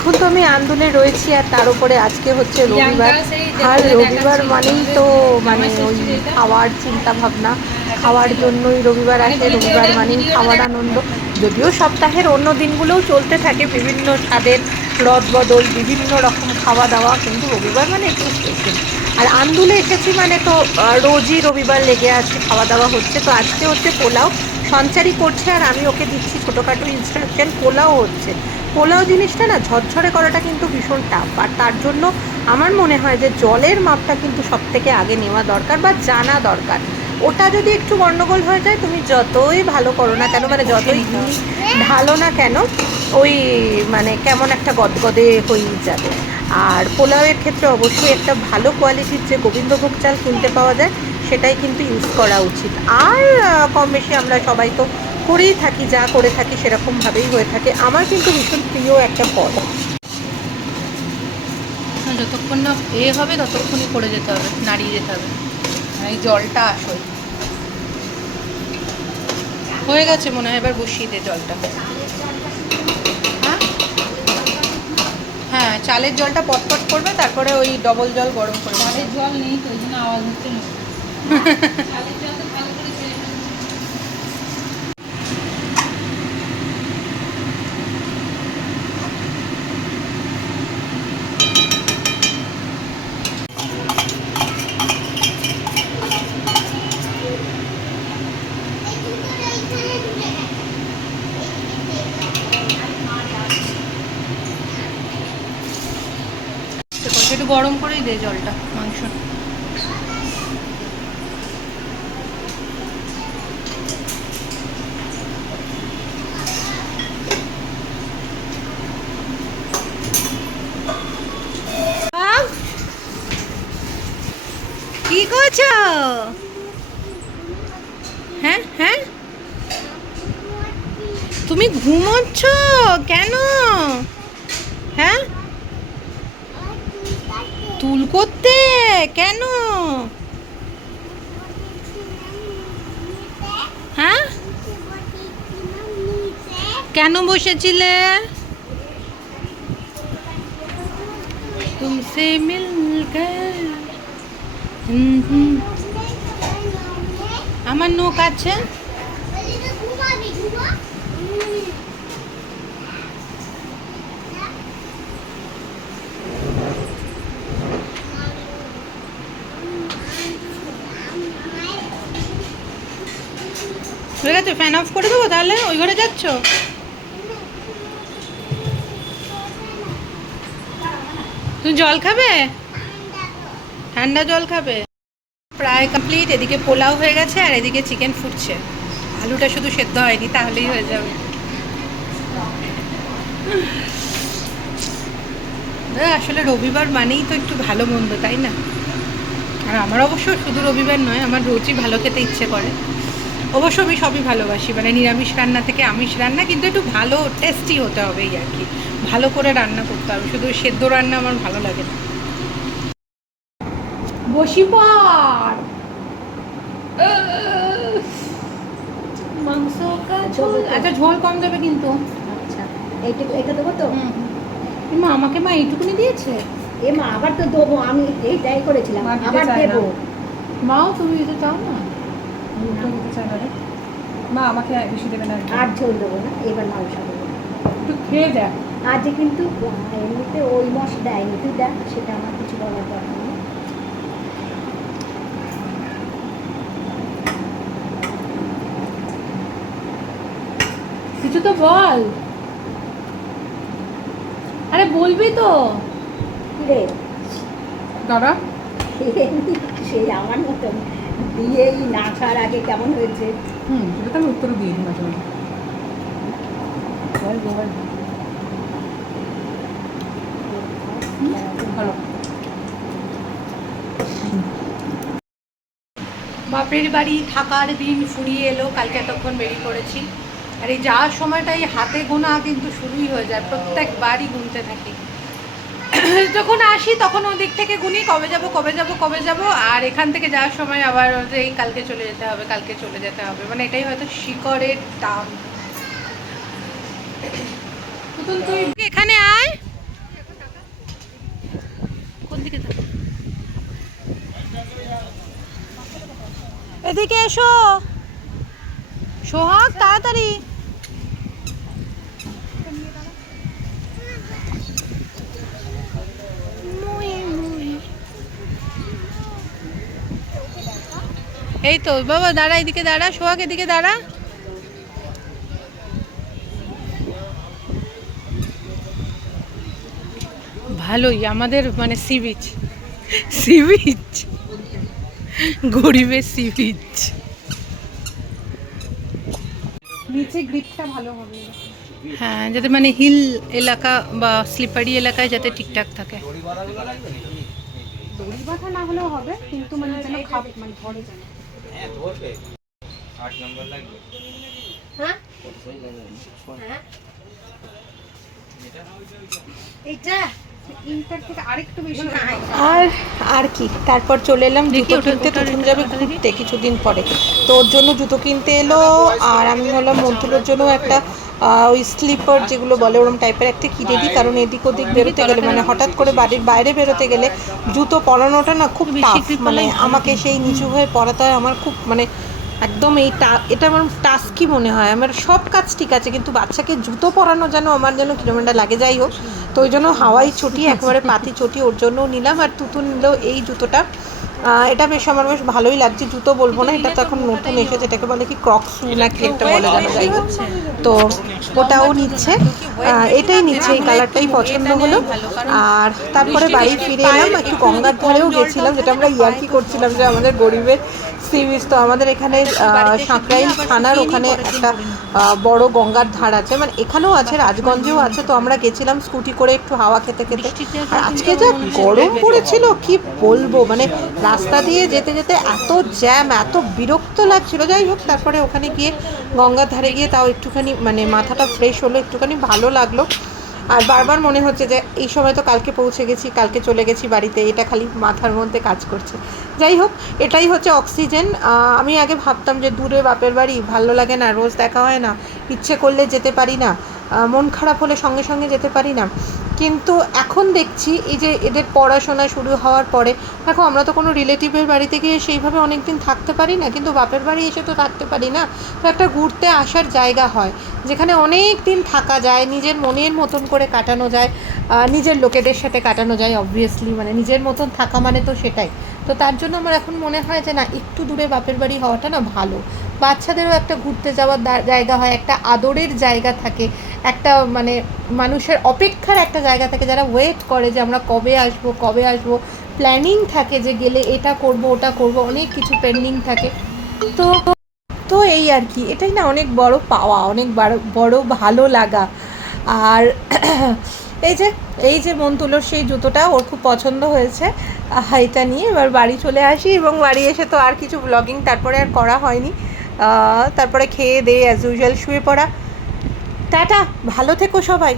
এখন তো আমি আন্দোলনে রয়েছি আর তার উপরে আজকে হচ্ছে রবিবার। আর রবিবার মানেই তো মানে ওই খাওয়ার চিন্তা ভাবনা খাওয়ার জন্যই রবিবার আসে রবিবার মানেই খাওয়ার আনন্দ। যদিও সপ্তাহের অন্য দিনগুলোও চলতে থাকে বিভিন্ন স্বাদের রদ বদল বিভিন্ন রকম খাওয়া দাওয়া কিন্তু রবিবার মানে একটু স্পেশাল আর আন্দুলে এসেছি মানে তো রোজই রবিবার লেগে আছে খাওয়া দাওয়া হচ্ছে। তো আজকে হচ্ছে পোলাও সঞ্চারই করছে আর আমি ওকে দিচ্ছি ছোটোখাটো ইনস্ট্রাকশন পোলাও হচ্ছে। পোলাও জিনিসটা না ঝরঝরে করাটা কিন্তু ভীষণ টাফ আর তার জন্য আমার মনে হয় যে জলের মাপটা কিন্তু সব থেকে আগে নেওয়া দরকার বা জানা দরকার। ওটা যদি একটু গণ্ডগোল হয়ে যায় তুমি যতই ভালো করো না কেন মানে যতই ঘি ঢালো না কেন ওই মানে কেমন একটা গদগদে হয়েই যাবে। আর পোলাওয়ের ক্ষেত্রে অবশ্যই একটা ভালো কোয়ালিটির যে গোবিন্দভোগ চাল কিনতে পাওয়া যায় সেটাই কিন্তু ইউজ করা উচিত। আর কম বেশি আমরা সবাই তো করেই থাকি যা করে থাকি সেরকমভাবেই হয়ে থাকে। আমার কিন্তু ভীষণ প্রিয় একটা পদ। হ্যাঁ, যতক্ষণ না এ হবে ততক্ষণই করে যেতে হবে নাড়িয়ে যেতে হবে। এই জলটা আসল। হয়ে গেছে মনে হয় এবার বসিয়ে দে জলটা। হ্যাঁ? হ্যাঁ চালের জলটা পটপট করবে তারপরে ওই ডবল জল গরম করবে। চালের জল নেই তো ওই জন্য আওয়াজ হচ্ছে না। চালের জল তো ভালো করে গরম করেই দে জলটা মাংস। কি করছ? হ্যাঁ হ্যাঁ? তুমি ঘুমোচ্ছ কেন? হ্যাঁ? তুল করতে? কেন? হ্যাঁ? কেন বসেছিলে? তুমসে হুম আমার নোক আছে? হয়ে গেছে ফ্যান অফ করে দেবো তাহলে? ওই ঘরে যাচ্ছ? তুমি জল খাবে? ঠান্ডা জল খাবে? প্রায় কমপ্লিট এদিকে পোলাও হয়ে গেছে আর এদিকে চিকেন ফুটছে। আলুটা শুধু সেদ্ধ হয়নি, তাহলেই হয়ে যাবে। আসলে রবিবার মানেই তো একটু ভালো মন্দ, তাই না? আর আমার অবশ্য শুধু রবিবার নয়, আমার রোজই ভালো খেতে ইচ্ছে করে। অবশ্য আমি সবই ভালোবাসি মানে নিরামিষ রান্না থেকে আমিষ রান্না কিন্তু একটু ভালো টেস্টি হতে হবে এই আর কি। ভালো করে রান্না করতে হবে শুধু সেদ্ধ রান্না আমার ভালো লাগে না। বসি পর। মাংস ঝোল আচ্ছা ঝোল কম দেবে কিন্তু। আচ্ছা এটা দেবো তো? মা আমাকে মা এইটুকুনি দিয়েছে? এ মা আবার তো দেবো আমি এইটাই করেছিলাম। আবার দেবো। মাও তুমি দিতে চাও না? চায় না মা আমাকে বেশি দেবে না আর ঝোল দেবো না এবার মাংস দেবো। একটু খেয়ে দেখ আজ কিন্তু এমনিতে ওই মশ দেয়নি তুই দেখ সেটা আমার কিছু বলার দরকার নেই। কিছু তো বল। আরে বলবি তো। কি রে দাদা। সেই আমার মতন। দিয়েই নাচার আগে কেমন হয়েছে? হুম সেটা তো আমি উত্তরও দিয়ে দিই মাঝে মাঝে। বাপের বাড়ি থাকার দিন ফুরিয়ে এলো কালকে এতক্ষণ বেরিয়ে পড়েছি। আর এই যাওয়ার সময়টা এই হাতে গোনা কিন্তু শুরুই হয়ে যায় প্রত্যেকবারই গুনতে থাকি। যখন আসি তখন ওই দিক থেকে গুনি, কবে যাব কবে যাব কবে যাব, আর এখান থেকে যাওয়ার সময় আবার এই কালকে চলে যেতে হবে, কালকে চলে যেতে হবে। মানে এটাই হয়তো শিকড়ের দাম তুই এখানে আয়। কোন দিকে এদিকে এসো। সোহাগ, তাড়াতাড়ি। এই তো বাবা দাঁড়া এদিকে দাঁড়া সোহাগ এদিকে দাঁড়া। ভালোই আমাদের মানে সি বিচ সি বিচ গরিবের সি বিচ নিচে গ্রিপটা ভালো হবে। হ্যাঁ যাতে মানে হিল এলাকা বা স্লিপারি এলাকায় যাতে ঠিকঠাক থাকে। দড়ি বাঁধা না হলেও হবে কিন্তু মানে যেন খাপ মানে ধরে যেন। আট নম্বর লাগবে। হ্যাঁ? এটা? ইন্টার থেকে আরেকটু বেশি আর আর কি? তারপর চলে এলাম জুতো কিনতে যাবে ঘুরতে কিছুদিন পরে। তো ওর জন্য জুতো কিনতে এলো আর আমি হলাম মন্তুলোর জন্য একটা ওই স্লিপার যেগুলো বলে ওরম টাইপের একটা কিনে দিই কারণ এদিক ওদিক বেরোতে গেলে মানে হঠাৎ করে বাড়ির বাইরে বেরোতে গেলে জুতো পরানোটা না খুব টাফ মানে আমাকে সেই নিচু হয়ে পরাতে হয় আমার খুব মানে একদম এই টা এটা আমার টাস্কই মনে হয় আমার সব কাজ ঠিক আছে কিন্তু বাচ্চাকে জুতো পরানো যেন আমার যেন কিলোমিটার লাগে যাই হোক তো ওই জন্য হাওয়াই চটি একেবারে পাতি চটি ওর জন্যও নিলাম আর তুতু নিল এই জুতোটা এটা বেশ আমার বেশ ভালোই লাগছে জুতো বলব না এটা তো এখন নতুন এসেছে এটাকে বলে কি ক্রক্স না কি একটা বলে যেন যাই তো ওটাও নিচ্ছে এটাই নিচ্ছে এই কালারটাই পছন্দ হলো। আর তারপরে বাড়ি ফিরে এলাম একটু গঙ্গার ধারেও গেছিলাম যেটা আমরা ইয়ার্কি করছিলাম যে আমাদের গরিবের সি বিচ তো আমাদের এখানে সাঁকরাইল থানার ওখানে একটা বড় গঙ্গার ধার আছে। মানে এখানেও আছে রাজগঞ্জেও আছে। তো আমরা গেছিলাম স্কুটি করে একটু হাওয়া খেতে খেতে। আর আজকে যা গরম পড়েছিল কি বলব? মানে রাস্তা দিয়ে যেতে যেতে এত জ্যাম এত বিরক্ত লাগছিল। যাই হোক তারপরে ওখানে গিয়ে গঙ্গার ধারে গিয়ে তাও একটুখানি মানে মাথাটা ফ্রেশ হলো একটুখানি ভালো লাগল। আর বারবার মনে হচ্ছে যে এই সময় তো কালকে পৌঁছে গেছি, কালকে চলে গেছি বাড়িতে, এটা খালি মাথার মধ্যে কাজ করছে। যাই হোক, এটাই হচ্ছে অক্সিজেন। আমি আগে ভাবতাম যে দূরে বাপের বাড়ি, ভালো লাগে না, রোজ দেখা হয় না, ইচ্ছে করলে যেতে পারি না মন খারাপ হলে সঙ্গে সঙ্গে যেতে পারি না। কিন্তু এখন দেখছি এই যে এদের পড়াশোনা শুরু হওয়ার পরে, দেখো আমরা তো কোনো রিলেটিভের বাড়িতে গিয়ে সেইভাবে অনেক দিন থাকতে পারি না, কিন্তু বাপের বাড়ি এসে তো থাকতে পারি না। তো একটা ঘুরতে আসার জায়গা হয়, যেখানে অনেক দিন থাকা যায়, নিজের মনের মতন করে কাটানো যায় নিজের লোকেদের সাথে কাটানো যায় অবভিয়াসলি মানে নিজের মতন থাকা মানে তো সেটাই। তো তার জন্য আমার এখন মনে হয় যে না, একটু দূরে বাপের বাড়ি হওয়াটা না ভালো। বাচ্চাদেরও একটা ঘুরতে যাওয়ার জায়গা হয়, একটা আদরের জায়গা থাকে, একটা মানে মানুষের অপেক্ষার একটা জায়গা থাকে যারা ওয়েট করে যে আমরা কবে আসব কবে আসব। প্ল্যানিং থাকে যে গেলে এটা করব, ওটা করব, অনেক কিছু পেন্ডিং থাকে। তো তো এই আর কি, এটাই না অনেক বড় পাওয়া, অনেক বড় বড় ভালো লাগা। আর এই যে এই যে মন মন্তুলোর সেই জুতোটা ওর খুব পছন্দ হয়েছে। এটা নিয়ে এবার বাড়ি চলে আসি এবং বাড়ি এসে তো আর কিছু ব্লগিং তারপরে আর করা হয়নি। তারপরে খেয়ে দিয়ে অ্যাজ ইউজুয়াল শুয়ে পড়া। টাটা ভালো থেকো সবাই।